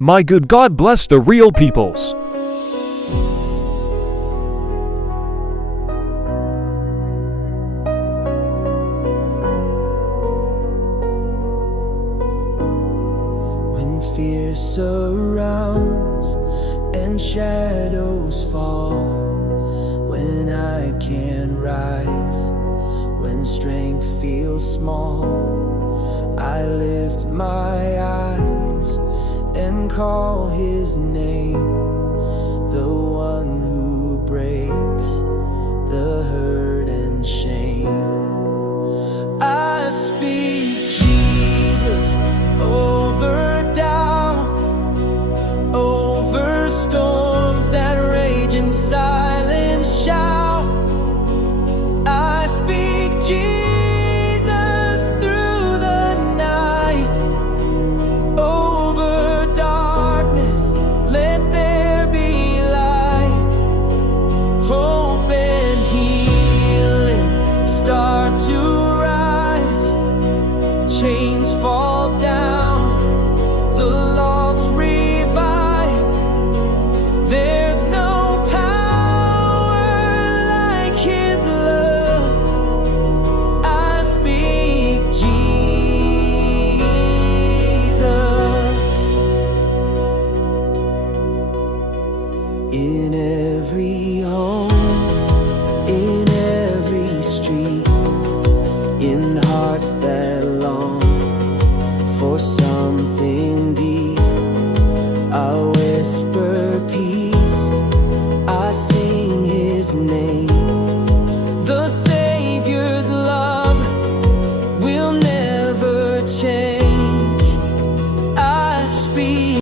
My good God bless the real peoples. When fear surrounds and shadows fall, when I can't rise, when strength feels small, I lift my eyes and call His name, the one who breaks the hurt and shame. I speak Jesus over doubt, over storms that rage in silence shout. I speak Jesus through the night, over darkness, let there be light. Hope and healing start to rise, chains fall down, the lost revive. There's no power like His love. I speak Jesus. In